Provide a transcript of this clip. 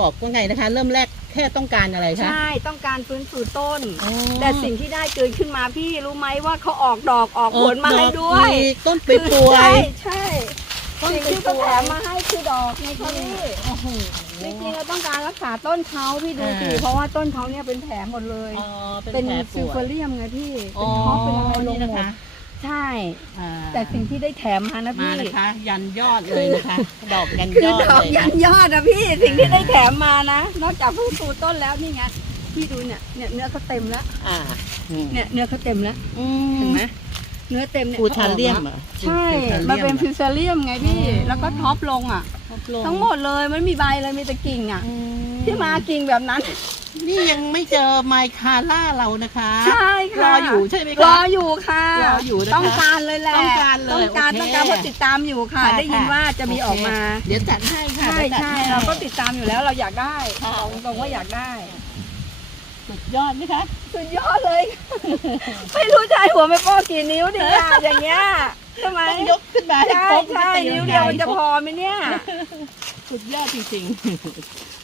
บอกว่าไงนะคะ เริ่มแรกแค่ต้องการอะไรคะ ใช่ต้องการฟื้นฟูต้น อ๋อ แต่สิ่งที่ได้เกิดขึ้นมาพี่รู้ไหมว่าเขาออกดอกออกผลมาให้ด้วยมีต้นไปป่วยใช่ใช่ต้นสิ่งไปที่ป่เขาวแถยมมาให้คือดอกไงคะพี่โอ้โห จริงๆเราต้องการรักษาต้นเขาพี่ดูสิอ่า เพราะว่าต้นเขาเนี่ยเป็นแผลหมดเลย อ๋อเป็เป็นนแผลซิป่ลวเฟอยเรียมไงพี่อ๋เป็อนท็อปเป็นอะไรลงนี่นะหมคะด ใช่ อ่าแต่สิ่งที่ได้แถมมานะมาพี่ นะคะ ยันยอดเลยนะคะ ดอกยันคืยออดดอกเลยยันะนยอดนะพี่สิ่งที่ได้แถมมานะ นอกจากฟื้นฟูต้นแล้วนี่ไงพี่ดูเนี่ยเนี่ยเนื้อเขาเต็มแล้วอ่าอืมเนี่ยเนื้อเขาเต็มแล้วอืเห็นมไหมเนื้อเต็มเนี่ยฟูทาเลียมขาออกเหรแล้อวใช่ฟูทาลียมันเป็นหรอฟิวเซเลียมไงพี่อ๋อแล้วก็ท็อปลงอะลงทั้งหมดเลยไม่มีใบเลยมีแต่กิ่งอะอืที่มากิ่งแบบนั้น นี่ยังไม่เจอไมคาร่าเรานะคะใช่ค่ะรออยู่ใช่ไหมรคะออยู่ค่ะรออยู่นะคะต้องการเลยแหละต้องการเลยต้องการโอเคต้องการเพราะติดตามอยู่ค่ะ ค่ะได้ยินค่ะ ว่าจะมีออกมาโเคเดี๋ยวจัดให้ค่ะใช่ดี๋ยวจัดใช่ห้ เราก็ติดตามอยู่แล้วเราอยากได้ค่ะ บอกตรงๆว่าอยากได้ สุดยอดไหมคะ สุดยอดเลย ไม่รู้ใจหัวไม่ป้อกี่นิ้วดีอะอย่างเงี้ยใช่ไหมต้องยกขึ้นมาให้ใช่ครบใช่จะนิ้วงไงเดียวมันจะพอไหมเนี่ย สุดยอดจริง